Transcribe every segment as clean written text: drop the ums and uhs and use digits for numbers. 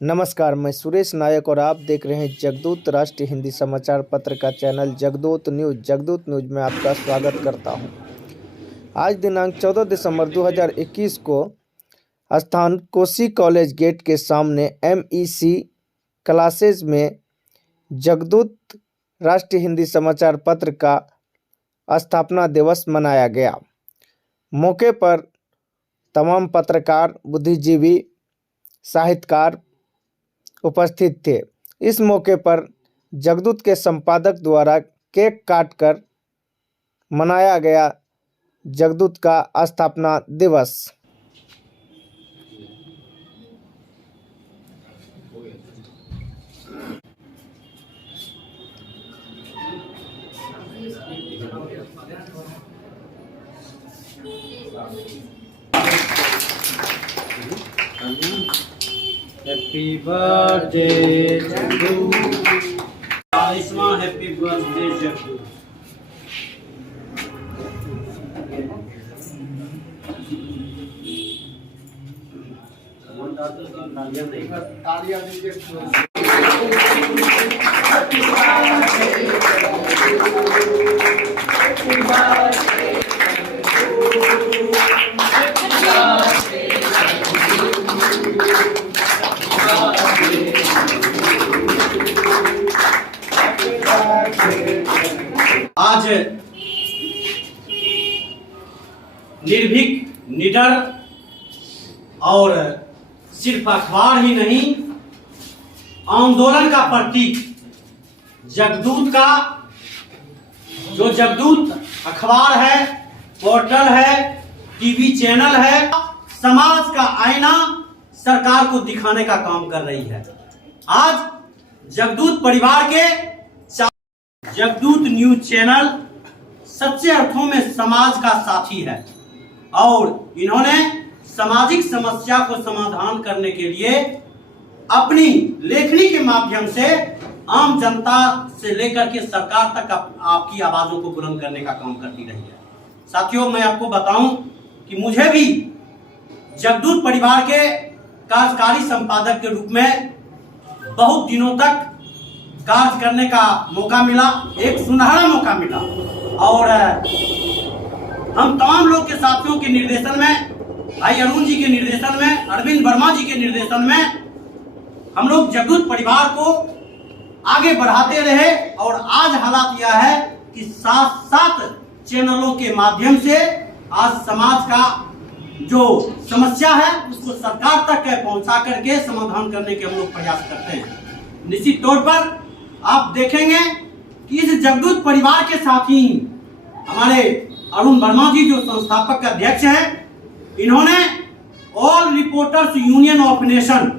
नमस्कार, मैं सुरेश नायक और आप देख रहे हैं जगदूत राष्ट्रीय हिंदी समाचार पत्र का चैनल जगदूत न्यूज़ में आपका स्वागत करता हूं। आज दिनांक 14 दिसंबर 2021 को स्थान कोसी कॉलेज गेट के सामने MEC क्लासेज में जगदूत राष्ट्रीय हिंदी समाचार पत्र का स्थापना दिवस मनाया गया। मौके पर तमाम पत्रकार, बुद्धिजीवी, साहित्यकार उपस्थित थे। इस मौके पर जगदूत के संपादक द्वारा केक काटकर मनाया गया जगदूत का स्थापना दिवस। Happy birthday Jagdu. Isma happy birthday Jagdu. तालियां दीजिए। आज निर्भीक, निडर और सिर्फ अखबार ही नहीं, आंदोलन का प्रतीक जगदूत का जो जगदूत अखबार है, पोर्टल है, टीवी चैनल है, समाज का आईना सरकार को दिखाने का काम कर रही है। आज जगदूत परिवार के जगदूत न्यूज चैनल सच्चे अर्थों में समाज का साथी है और इन्होंने सामाजिक समस्या को समाधान करने के लिए अपनी लेखनी के माध्यम से आम जनता से लेकर के सरकार तक आपकी आवाजों को बुलंद करने का काम करती रही है। साथियों, मैं आपको बताऊं कि मुझे भी जगदूत परिवार के कार्यकारी संपादक के रूप में बहुत दिनों तक कार्य करने का मौका मिला, एक सुनहरा मौका मिला और हम तमाम लोग के साथियों के निर्देशन में, भाई अरुण जी के निर्देशन में, अरविंद वर्मा जी के निर्देशन में हम लोग जगदूत परिवार को आगे बढ़ाते रहे और आज हालात यह है कि 7 चैनलों के माध्यम से आज समाज का जो समस्या है उसको सरकार तक पहुंचा करके समाधान करने के हम लोग प्रयास करते हैं। निश्चित तौर पर आप देखेंगे कि इस जगदूत परिवार के साथ ही हमारे अरुण वर्मा जी जो संस्थापक अध्यक्ष हैं, इन्होंने all reporters union of nation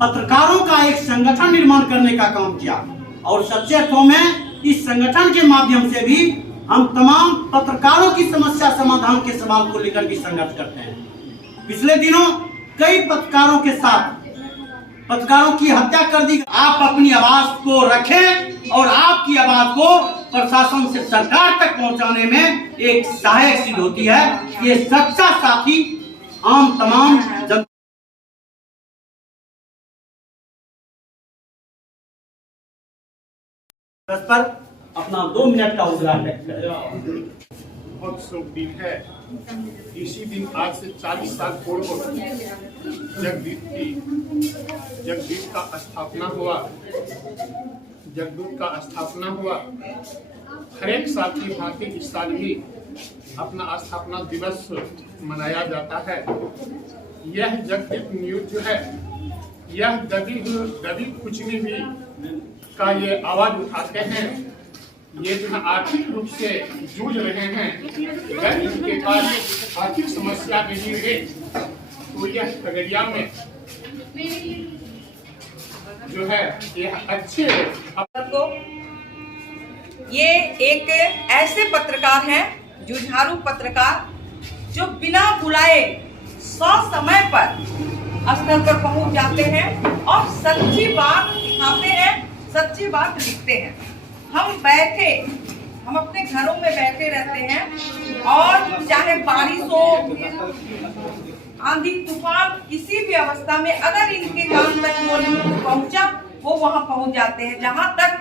पत्रकारों का एक संगठन निर्माण करने का काम किया और सच्चे अर्थों में इस संगठन के माध्यम से भी हम तमाम पत्रकारों की समस्या समाधान के सवाल को लेकर भी संघर्ष करते हैं। पिछले दिनों कई पत्रकारों के साथ पत्रकारों की हत्या कर दी। आप अपनी आवाज को रखें और आपकी आवाज को प्रशासन से सरकार तक पहुंचाने में एक सहायक सिद्ध होती है। ये सच्चा साथी आम तमाम पर अपना 2 मिनट का उद्गार व्यक्त करें। बहुत शुभ दिन है। इसी दिन आज से 40 साल पूर्व जगदूत का स्थापना हुआ। जगदूत का स्थापना हुआ। हर एक साल की भांति इस साल भी अपना स्थापना दिवस मनाया जाता है। यह जगदूत न्यूज जो है, यह दबी कुचली भी का ये आवाज उठाते हैं। ये जो आर्थिक रूप से जूझ रहे हैं, अगर इनके पास आर्थिक समस्या नहीं है तो यह खगड़िया में जो है यह अच्छे को ये एक ऐसे पत्रकार हैं, जुझारू पत्रकार, जो बिना बुलाए समय पर स्तर पर पहुंच जाते हैं और सच्ची बात दिखाते हैं, सच्ची बात लिखते हैं। हम अपने घरों में बैठे रहते हैं और चाहे बारिश हो, आंधी तूफान किसी भी अवस्था में अगर इनके कान तक वो न्यूज पहुंचा, वो वहां पहुंच जाते हैं। जहां तक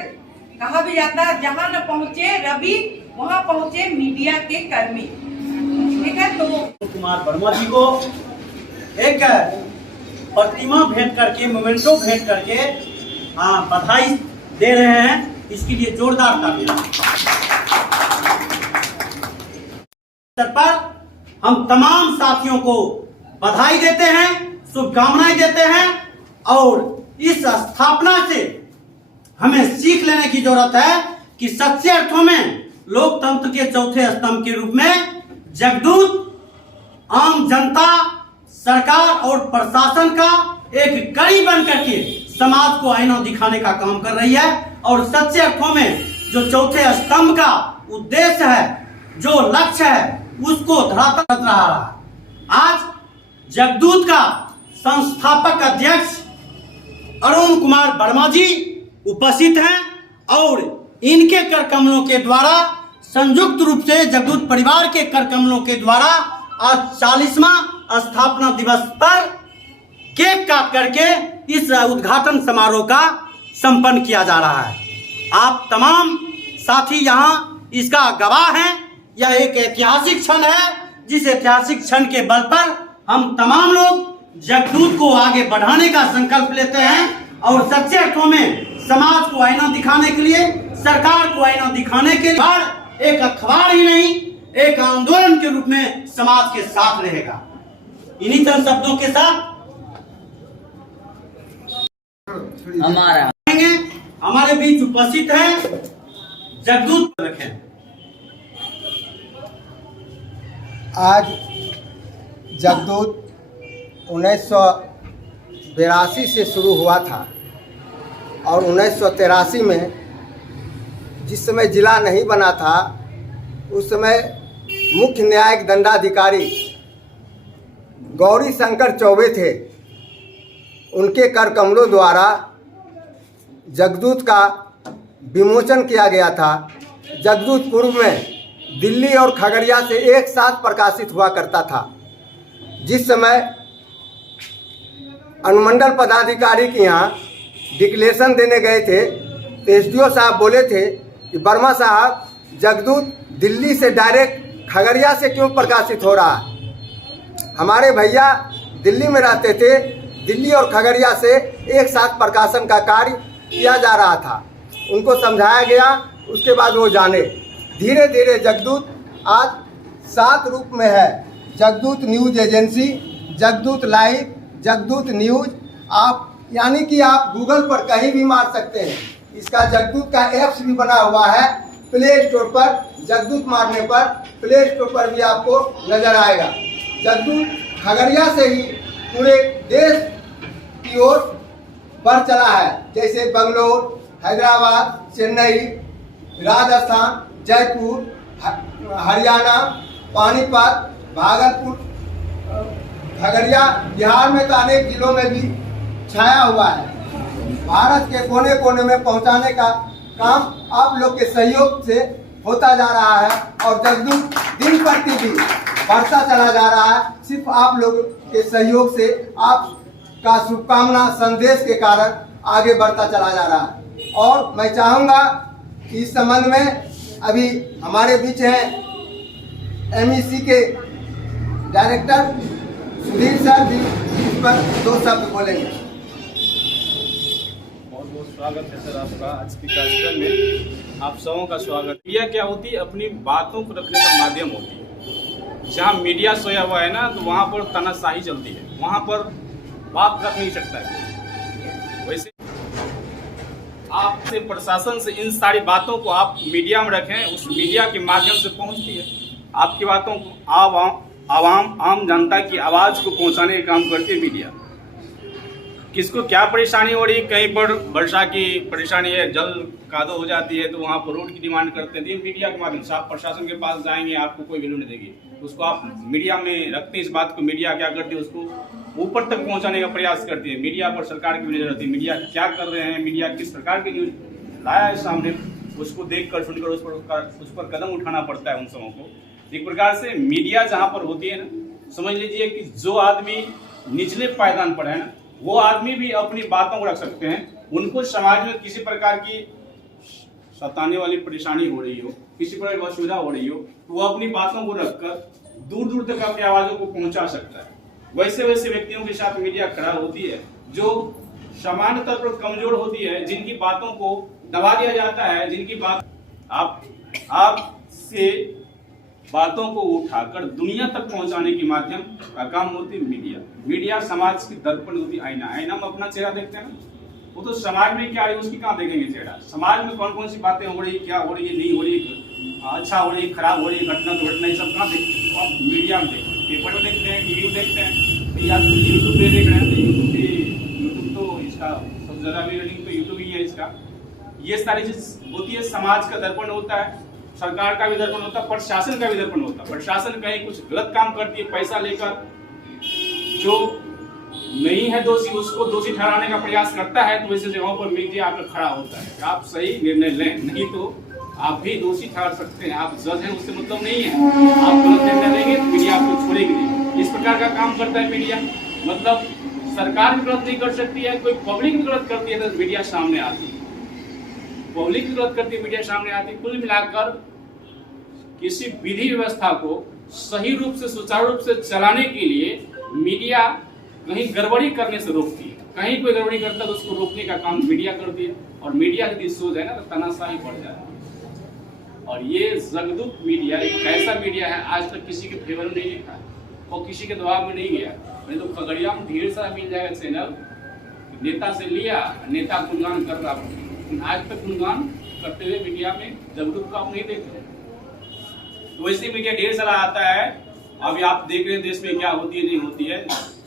कहा भी जाता है, जहां न पहुंचे रवि वहां पहुंचे मीडिया के कर्मी। ठीक है, तो कुमार वर्मा जी को एक प्रतिमा भेंट करके, मोमेंटो भेंट करके बधाई दे रहे हैं। इसके लिए जोरदार तालियां। पर हम तमाम साथियों को बधाई देते हैं, शुभकामनाएं देते हैं और इस स्थापना से हमें सीख लेने की जरूरत है कि सच्चे अर्थों में लोकतंत्र के चौथे स्तंभ के रूप में जगदूत आम जनता, सरकार और प्रशासन का एक कड़ी बन करके समाज को आईना दिखाने का काम कर रही है। और सच्चे अर्थों में जो चौथे स्तंभ का उद्देश्य है, जो लक्ष्य है, उसको धरातल कर रहा है। आज जगदूत का संस्थापक अध्यक्ष अरुण कुमार वर्मा जी उपस्थित हैं और इनके कर कमलों के द्वारा, संयुक्त रूप से जगदूत परिवार के कर कमलों के द्वारा आज 40वां स्थापना दिवस पर केक काट करके इस उद्घाटन समारोह का संपन्न किया जा रहा है। आप तमाम साथी यहाँ इसका गवाह हैं। यह एक ऐतिहासिक क्षण है, जिस ऐतिहासिक क्षण के बल पर हम तमाम लोग जगदूत को आगे बढ़ाने का संकल्प लेते हैं और सच्चे अर्थों में समाज को आईना दिखाने के लिए, सरकार को आईना दिखाने के लिए एक अखबार ही नहीं, एक आंदोलन के रूप में समाज के साथ रहेगा। इन्हीं चंद शब्दों के साथ हमारे बीच उपस्थित है जगदूत रखें। आज जगदूत 1982 से शुरू हुआ था और 1983 में जिस समय जिला नहीं बना था, उस समय मुख्य न्यायिक दंडाधिकारी गौरी शंकर चौबे थे। उनके कर कमलों द्वारा जगदूत का विमोचन किया गया था। जगदूत पूर्व में दिल्ली और खगड़िया से एक साथ प्रकाशित हुआ करता था। जिस समय अनुमंडल पदाधिकारी के यहाँ डिक्लेरेशन देने गए थे, तो एसडीओ साहब बोले थे कि वर्मा साहब, जगदूत दिल्ली से डायरेक्ट खगड़िया से क्यों प्रकाशित हो रहा है? हमारे भैया दिल्ली में रहते थे, दिल्ली और खगड़िया से एक साथ प्रकाशन का कार्य किया जा रहा था। उनको समझाया गया, उसके बाद वो जाने। धीरे धीरे जगदूत आज 7 रूप में है। जगदूत न्यूज एजेंसी, जगदूत लाइव, जगदूत न्यूज। आप यानी कि आप गूगल पर कहीं भी मार सकते हैं। इसका जगदूत का ऐप्स भी बना हुआ है प्ले स्टोर पर। जगदूत मारने पर प्ले स्टोर पर भी आपको नजर आएगा। जगदूत खगड़िया से ही पूरे देश की ओर बढ़ चला है, जैसे बंगलोर, हैदराबाद, चेन्नई, राजस्थान, जयपुर, हरियाणा, पानीपत, भागलपुर, खगड़िया, बिहार में तो अनेक जिलों में भी छाया हुआ है। भारत के कोने कोने में पहुंचाने का काम आप लोग के सहयोग से होता जा रहा है और जगदूत दिन प्रतिदिन बढ़ता चला जा रहा है। सिर्फ आप लोग के सहयोग से, आपका शुभकामना संदेश के कारण आगे बढ़ता चला जा रहा है। और मैं चाहूँगा कि इस संबंध में अभी हमारे बीच हैं MEC के डायरेक्टर सुधीर सर जी, इस पर 2 शब्द बोलेंगे। बहुत बहुत स्वागत है सर आपका आज के कार्यक्रम में। आप सबों का स्वागत। मीडिया क्या होती है? अपनी बातों को रखने का माध्यम होती है। जहाँ मीडिया सोया हुआ है ना, तो वहाँ पर तानाशाही चलती है, वहाँ पर बात रख नहीं सकता है। वैसे आपसे, प्रशासन से इन सारी बातों को आप मीडिया में रखें, उस मीडिया के माध्यम से पहुँचती है। आपकी बातों को आम जनता की आवाज़ को पहुँचाने का काम करती है मीडिया। किसको क्या परेशानी हो रही है, कहीं पर वर्षा की परेशानी है, जल कादो हो जाती है, तो वहाँ पर रोड की डिमांड करते हैं। मीडिया के माध्यम से आप प्रशासन के पास जाएंगे, आपको कोई वैल्यू नहीं देगी। उसको आप मीडिया में रखते हैं। इस बात को मीडिया क्या करती है, उसको ऊपर तक पहुँचाने का प्रयास करती है। मीडिया पर सरकार की नजर रहती है, मीडिया क्या कर रहे हैं, मीडिया किस प्रकार की न्यूज लाया है सामने, उसको देख कर सुनकर उस पर कदम उठाना पड़ता है उन सबों को। एक प्रकार से मीडिया जहाँ पर होती है ना, समझ लीजिए कि जो आदमी निचले पायदान पर है ना, वो आदमी भी अपनी बातों को रख सकते हैं। उनको समाज में किसी प्रकार की सताने वाली परेशानी हो रही हो, किसी प्रकार की असुविधा हो रही हो, तो वो अपनी बातों को रखकर दूर दूर तक अपनी आवाजों को पहुंचा सकता है। वैसे वैसे व्यक्तियों के साथ मीडिया खड़ा होती है जो सामान्य तौर पर कमजोर होती है, जिनकी बातों को दबा दिया जाता है, जिनकी बात आपसे बातों को उठाकर दुनिया तक पहुंचाने के माध्यम का काम होती है मीडिया। मीडिया समाज की दर्पण होती आईना। आईना में अपना चेहरा देखते हैं ना, वो तो समाज में क्या है उसकी कहाँ देखेंगे चेहरा। समाज में कौन कौन सी बातें हो रही, क्या हो रही है, नहीं हो रही, अच्छा हो रही, खराब हो रही, घटना दुर्घटना, ये सब कहाँ देखते हैं? तो आप मीडिया में देखते हैं, पेपर में देखते हैं, टीवी में देखते हैं, या यूट्यूब पे देख रहे हैं तो यूट्यूब तो इसका सबसे ज्यादा रेटिंग तो यूट्यूब ही है इसका। ये सारी चीज होती है। समाज का दर्पण होता है, सरकार का भी दर्पण होता है, प्रशासन का भी दर्पण होता है। प्रशासन कहीं कुछ गलत काम करती है पैसा लेकर, जो नहीं है दोषी उसको दोषी ठहराने का प्रयास करता है, तो वैसे जगहों पर मीडिया आकर खड़ा होता है। आप सही निर्णय लें, नहीं तो आप भी दोषी ठहर सकते हैं। आप जज हैं उससे मतलब नहीं है, आप गलत निर्णय लेंगे तो मीडिया आपको छोड़ेगी नहीं। इस प्रकार का काम करता है मीडिया। मतलब सरकार भी गलत नहीं कर सकती है, कोई पब्लिक भी गलत करती है तो मीडिया सामने आती है, पब्लिक भी गलत करती है, मीडिया सामने आती है। कुल मिलाकर किसी विधि व्यवस्था को सही रूप से सुचारू रूप से चलाने के लिए मीडिया कहीं गड़बड़ी करने से रोकती है। कहीं कोई गड़बड़ी करता है तो उसको रोकने का काम मीडिया करती है। और मीडिया यदि सो जाए ना तो तानाशाही बढ़ जाए। और ये जगदूत मीडिया एक ऐसा मीडिया है, आज तक किसी के फेवर में नहीं लिखा और किसी के दबाव में नहीं गया। नहीं तो खगड़िया में ढेर सारा मिल जाएगा चैनल, नेता से लिया, नेता गुणगान कर रहा है, आज तक गुणगान करते हुए मीडिया में जगदूत को आप नहीं देखते। तो वैसे मीडिया ढेर सारा आता है। अभी आप देख रहे हैं देश में क्या होती है नहीं होती है।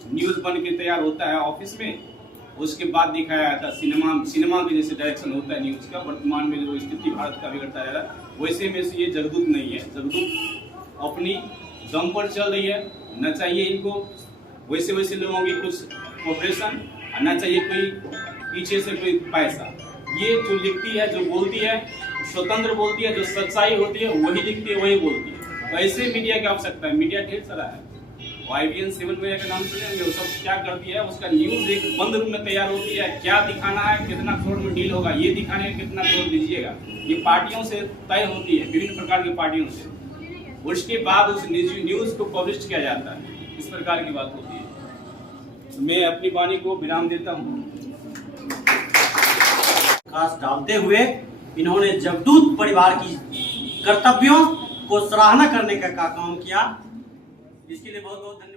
न्यूज बन के तैयार होता है ऑफिस में, उसके बाद दिखाया जाता है सिनेमा के जैसे डायरेक्शन होता है न्यूज का। वर्तमान में जो स्थिति भारत का बिगड़ता जा रहा है, वैसे में से ये जगदूत नहीं है। जगदूत अपनी दम पर चल रही है, न चाहिए इनको वैसे वैसे लोगों की कुछ ऑपरेशन, न चाहिए कोई पीछे से कोई पैसा। ये जो लिखती है, जो बोलती है, स्वतंत्र बोलती है, जो सच्चाई होती है वही लिखती है, वही बोलती है। तो ऐसे मीडिया की आवश्यकता है। मीडिया ढेर सारा है। IBN 7 मीडिया का नाम सुनेंगे, वो सब क्या करती है, उसका न्यूज एक बंद रूम में तैयार होती है। क्या दिखाना है, कितना करोड़ में डील होगा, ये दिखाने में कितना करोड़ दीजिएगा, ये पार्टियों से तय होती है, विभिन्न प्रकार की पार्टियों से। उसके बाद उस न्यूज को पब्लिश किया जाता है। इस प्रकार की बात होती है। तो मैं अपनी वाणी को विराम देता हूँ। खास डालते हुए इन्होंने जगदूत परिवार की कर्तव्यों को सराहना करने का काम किया। इसके लिए बहुत बहुत धन्यवाद।